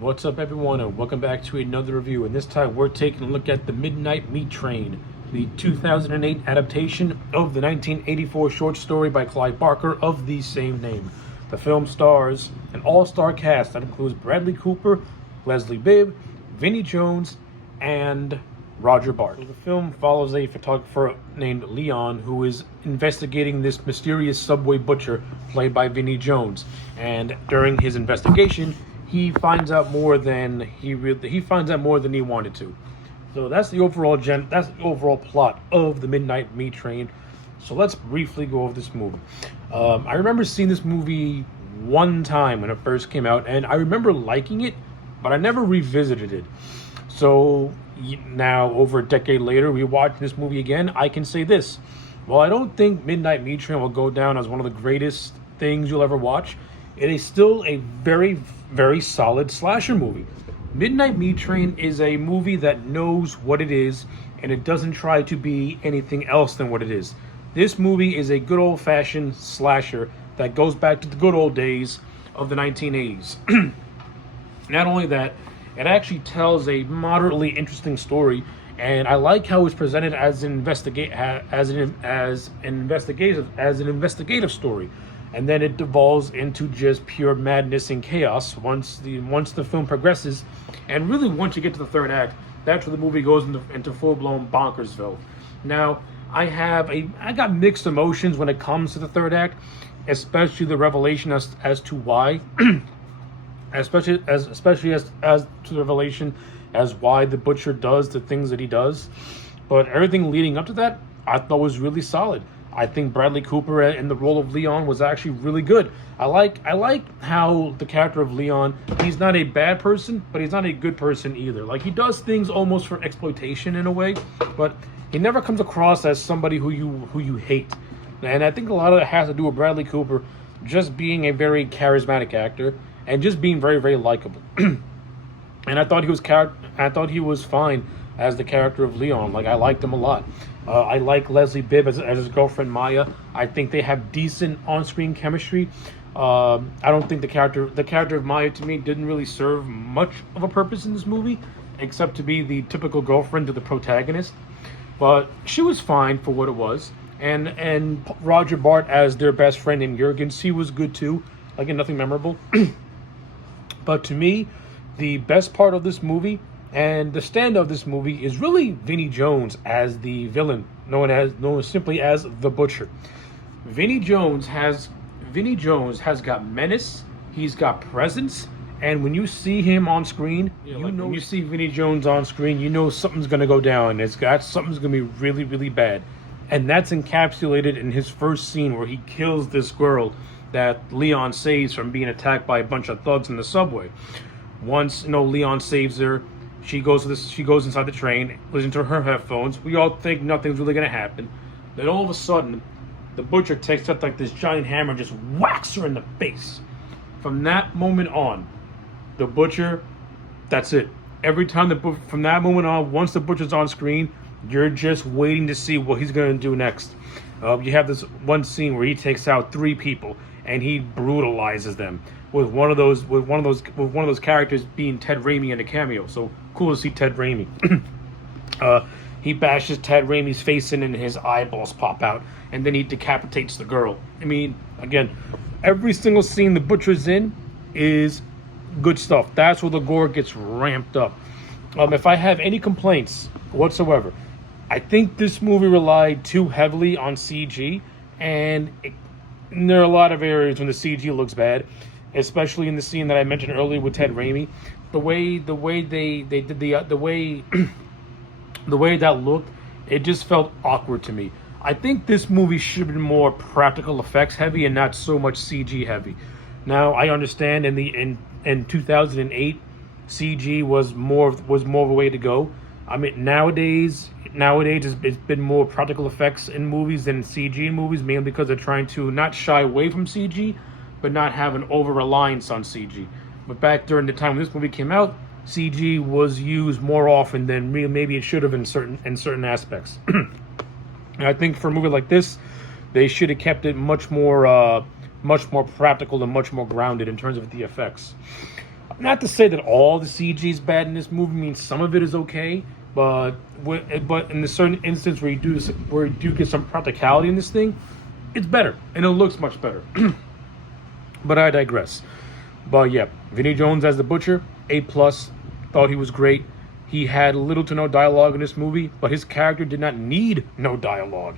What's up, everyone, and welcome back to another review. And this time we're taking a look at The Midnight Meat Train, the 2008 adaptation of the 1984 short story by Clive Barker of the same name. The film stars an all-star cast that includes Bradley Cooper, Leslie Bibb, Vinnie Jones, and Roger Bart. So the film follows a photographer named Leon who is investigating this mysterious subway butcher played by Vinnie Jones. And during his investigation, he finds out more than he wanted to. So that's the overall plot of The Midnight Meat Train. So let's briefly go over this movie. I remember seeing this movie one time when it first came out, and I remember liking it, but I never revisited it. So now, over a decade later, we watch this movie again. I can say this: while I don't think Midnight Meat Train will go down as one of the greatest things you'll ever watch, it is still a very, very solid slasher movie. Midnight Meat Train is a movie that knows what it is, and it doesn't try to be anything else than what it is. This movie is a good old-fashioned slasher that goes back to the good old days of the 1980s. Not only that, it actually tells a moderately interesting story, and I like how it's presented as an investigative story. And then it devolves into just pure madness and chaos once the film progresses, and really once you get to the third act, that's where the movie goes into full-blown bonkersville. Now, I got mixed emotions when it comes to the third act, especially the revelation as to why, especially as to the revelation as why the butcher does the things that he does. But everything leading up to that, I thought was really solid. I think Bradley Cooper in the role of Leon was actually really good. I like how the character of Leon, he's not a bad person, but he's not a good person either. Like, he does things almost for exploitation in a way, but he never comes across as somebody who you hate. And I think a lot of it has to do with Bradley Cooper just being a very charismatic actor and just being very, very likable. And I thought he was fine as the character of Leon. Like, I liked him a lot. I like Leslie Bibb as his girlfriend Maya. I think they have decent on-screen chemistry. I don't think the character of Maya, to me, didn't really serve much of a purpose in this movie, except to be the typical girlfriend to the protagonist. But she was fine for what it was. And Roger Bart as their best friend named Jurgens, he was good too. Again, nothing memorable. But to me, the best part of this movie and the standout of this movie is really Vinnie Jones as the villain, known simply as the Butcher. Vinnie Jones has got menace. He's got presence, and when you see him on screen, when you see Vinnie Jones on screen, you know something's gonna go down. Something's gonna be really, really bad, and that's encapsulated in his first scene where he kills this girl that Leon saves from being attacked by a bunch of thugs in the subway. Once Leon saves her, she goes inside the train, listens to her headphones. We all think nothing's really gonna happen. Then all of a sudden, the butcher takes up like this giant hammer, just whacks her in the face. From that moment on, the butcher, that's it. From that moment on, once the butcher's on screen, you're just waiting to see what he's gonna do next. You have this one scene where he takes out 3 people and he brutalizes them. With one of those characters being Ted Raimi in a cameo. So cool to see Ted Raimi. He bashes Ted Raimi's face in and his eyeballs pop out, and then he decapitates the girl. I mean, again, every single scene the butcher's in is good stuff. That's where the gore gets ramped up. If I have any complaints whatsoever, I think this movie relied too heavily on CG, and there are a lot of areas when the CG looks bad. Especially in the scene that I mentioned earlier with Ted Raimi, the way they did the way that looked, it just felt awkward to me. I think this movie should have been more practical effects heavy and not so much CG heavy. Now, I understand in 2008, CG was more of a way to go. I mean, nowadays it's been more practical effects in movies than CG in movies, mainly because they're trying to not shy away from CG, but not have an over-reliance on CG. But back during the time when this movie came out, CG was used more often than maybe it should have in certain aspects. And I think for a movie like this, they should have kept it much more practical and much more grounded in terms of the effects. Not to say that all the CG is bad in this movie. I mean, some of it is okay, but in the certain instance where you do get some practicality in this thing, it's better and it looks much better. But I digress. But yeah, Vinnie Jones as the Butcher, A plus. Thought he was great. He had little to no dialogue in this movie, but his character did not need no dialogue.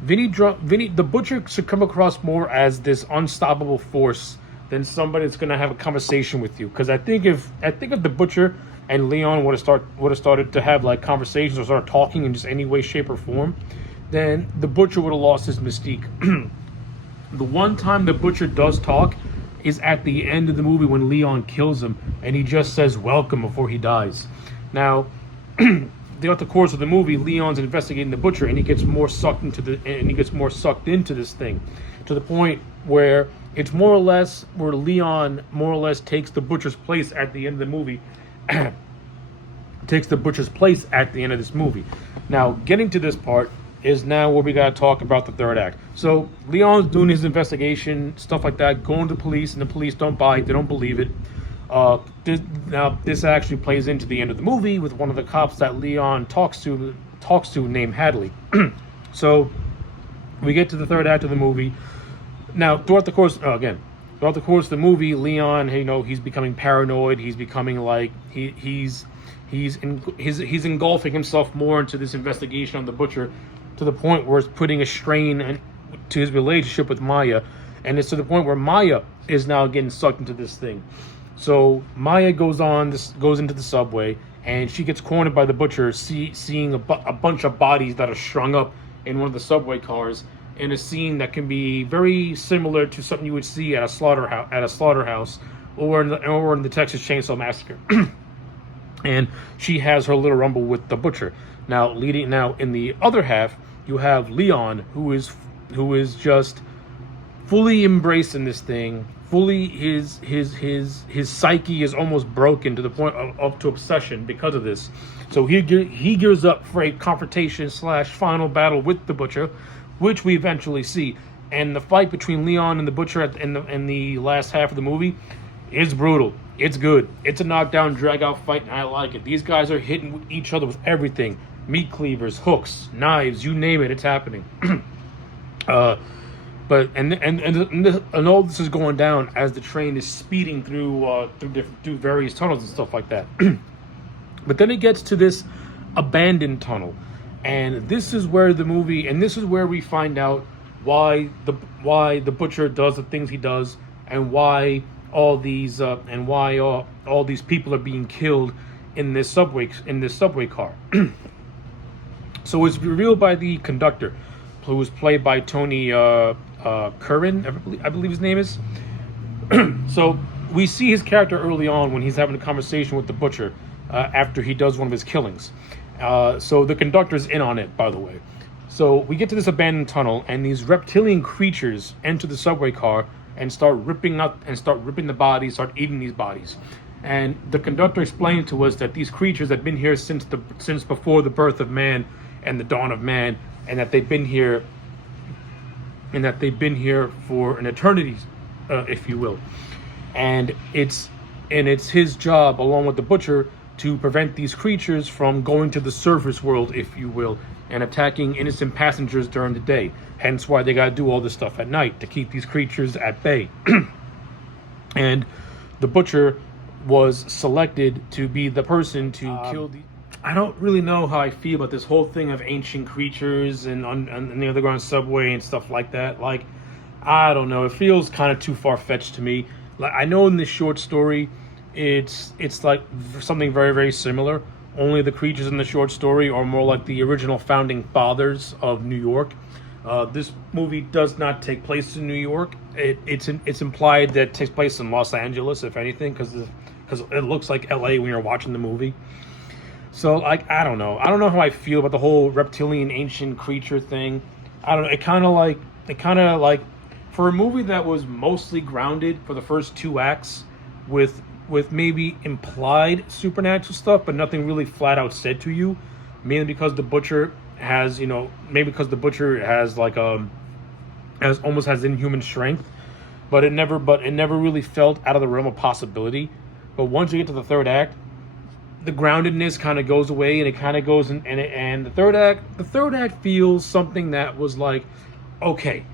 Vinny the Butcher should come across more as this unstoppable force than somebody that's gonna have a conversation with you. Because I think if the Butcher and Leon would have started to have like conversations or start talking in just any way, shape, or form, then the Butcher would have lost his mystique. The one time the Butcher does talk is at the end of the movie when Leon kills him, and he just says "welcome" before he dies. Now, throughout the course of the movie, Leon's investigating the Butcher, and he gets more sucked into this thing, to the point where it's more or less where Leon more or less takes the Butcher's place at the end of the movie. Takes the Butcher's place at the end of this movie. Now, getting to this part is now where we gotta talk about the third act. So Leon's doing his investigation, stuff like that, going to the police, and the police don't buy it, they don't believe it. This actually plays into the end of the movie with one of the cops that Leon talks to named Hadley. So we get to the third act of the movie. Now, throughout the course of the movie, Leon, he's becoming paranoid. He's becoming like he's engulfing himself more into this investigation on the Butcher, to the point where it's putting a strain to his relationship with Maya, and it's to the point where Maya is now getting sucked into this thing. So Maya goes into the subway, and she gets cornered by the Butcher, seeing a bunch of bodies that are strung up in one of the subway cars, in a scene that can be very similar to something you would see at a slaughterhouse, or in the Texas Chainsaw Massacre. And she has her little rumble with the Butcher. Now in the other half, you have Leon, who is just fully embracing this thing. Fully, his psyche is almost broken to the point of to obsession because of this. So he gears up for a confrontation / final battle with the Butcher, which we eventually see. And the fight between Leon and the Butcher in the last half of the movie is brutal. It's good. It's a knockdown, drag-out fight, and I like it. These guys are hitting each other with everything. Meat cleavers, hooks, knives, you name it, it's happening. But all this is going down as the train is speeding through various tunnels and stuff like that. But then it gets to this abandoned tunnel, and this is where we find out why the Butcher does the things he does, and why all these people are being killed in this subway car. So it's revealed by the conductor, who was played by Tony Curran, I believe his name is. So we see his character early on when he's having a conversation with the Butcher after he does one of his killings. So the conductor's in on it, by the way. So we get to this abandoned tunnel, and these reptilian creatures enter the subway car and start ripping the bodies, start eating these bodies. And the conductor explained to us that these creatures had been here since before the birth of man and the dawn of man, and that they've been here for an eternity, if you will. And it's his job, along with the Butcher, to prevent these creatures from going to the surface world, if you will, and attacking innocent passengers during the day. Hence why they gotta do all this stuff at night, to keep these creatures at bay. And the Butcher was selected to be the person to kill the... I don't really know how I feel about this whole thing of ancient creatures and on the underground subway and stuff like that. Like, I don't know. It feels kind of too far-fetched to me. Like, I know in this short story, it's like something very, very similar. Only the creatures in the short story are more like the original founding fathers of New York. This movie does not take place in New York. It's implied that it takes place in Los Angeles, if anything, because it looks like LA when you're watching the movie. So, like, I don't know how I feel about the whole reptilian ancient creature thing. I don't know. It kind of like for a movie that was mostly grounded for the first two acts with maybe implied supernatural stuff, but nothing really flat out said to you, mainly because the Butcher has, like almost has inhuman strength, but it never really felt out of the realm of possibility. but once you get to the third act, the groundedness kind of goes away, and it kind of goes in, and the third act feels something that was like, okay,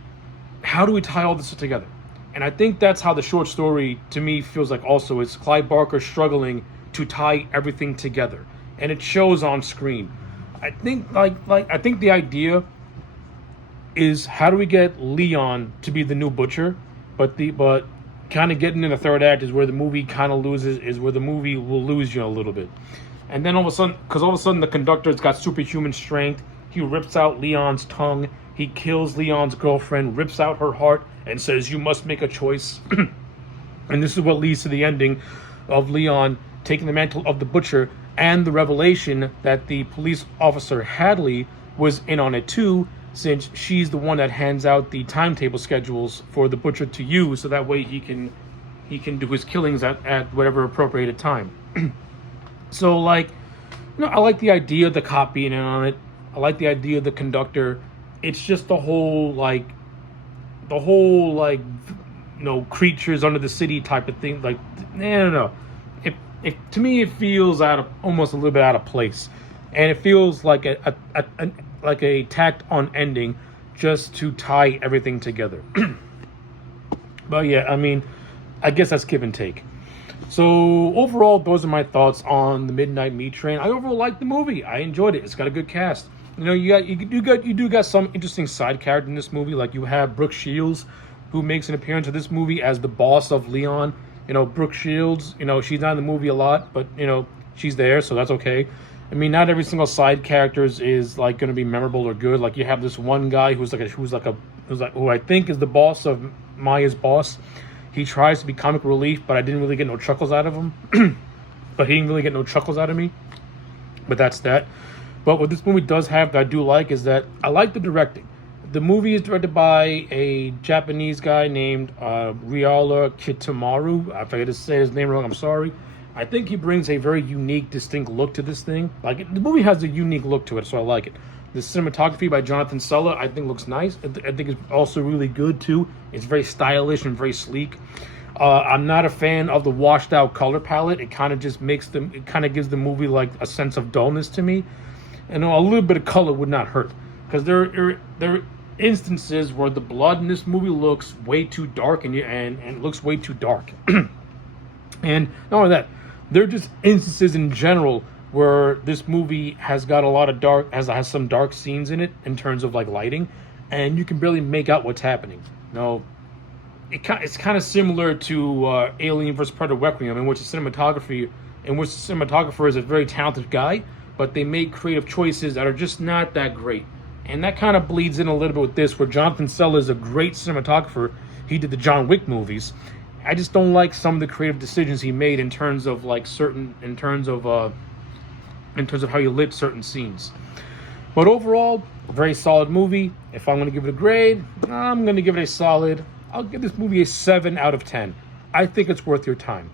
how do we tie all this together? And I think that's how the short story to me feels like. Also, it's Clive Barker struggling to tie everything together, and it shows on screen. I think I think the idea is, how do we get Leon to be the new butcher? But kind of getting in the third act is where the movie kind of loses, is where the movie will lose you a little bit. And then all of a sudden the conductor's got superhuman strength. He rips out Leon's tongue. He kills Leon's girlfriend, rips out her heart, and says, "You must make a choice." And this is what leads to the ending of Leon taking the mantle of the butcher, and the revelation that the police officer Hadley was in on it too, since she's the one that hands out the timetable schedules for the butcher to use, so that way he can do his killings at whatever appropriated time. So, like, I like the idea of the cop being in on it. I like the idea of the conductor. It's just the whole creatures under the city type of thing. Like, no. It to me, it feels almost a little bit out of place, and it feels like a tacked on ending just to tie everything together. But yeah, I mean, I guess that's give and take. So overall, those are my thoughts on the Midnight Meat Train. I overall liked the movie. I enjoyed it. It's got a good cast. You do got some interesting side characters in this movie. Like, you have Brooke Shields, who makes an appearance in this movie as the boss of Leon. Brooke Shields, she's not in the movie a lot, but she's there, so that's okay. I mean, not every single side character is like going to be memorable or good. Like, you have this one guy who I think is the boss of Maya's boss. He tries to be comic relief, but I didn't really get no chuckles out of him. But he didn't really get no chuckles out of me. But that's that. But what this movie does have that I do like is that I like the directing. The movie is directed by a Japanese guy named Ryala Kitamaru. I forget to say his name wrong, I'm sorry. I think he brings a very unique, distinct look to this thing. Like, the movie has a unique look to it, so I like it. The cinematography by Jonathan Sella, I think, looks nice. I think it's also really good, too. It's very stylish and very sleek. I'm not a fan of the washed out color palette. It kind of just gives the movie like a sense of dullness to me. And a little bit of color would not hurt, because there are instances where the blood in this movie looks way too dark, and looks way too dark. And not only that, there are just instances in general where this movie has got a lot of has some dark scenes in it in terms of like lighting, and you can barely make out what's happening. It's kind of similar to Alien vs. Predator Requiem, in which the cinematographer is a very talented guy, but they make creative choices that are just not that great. And that kind of bleeds in a little bit with this, where Jonathan Sella is a great cinematographer. He did the John Wick movies. I just don't like some of the creative decisions he made in terms of how you lit certain scenes. But overall, a very solid movie. If I'm going to give it a grade, I'm going to give it a solid. I'll give this movie a 7 out of 10. I think it's worth your time.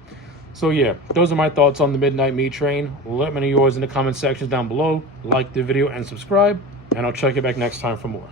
So yeah, those are my thoughts on the Midnight Meat Train. Let me know yours in the comment sections down below. Like the video and subscribe, and I'll check you back next time for more.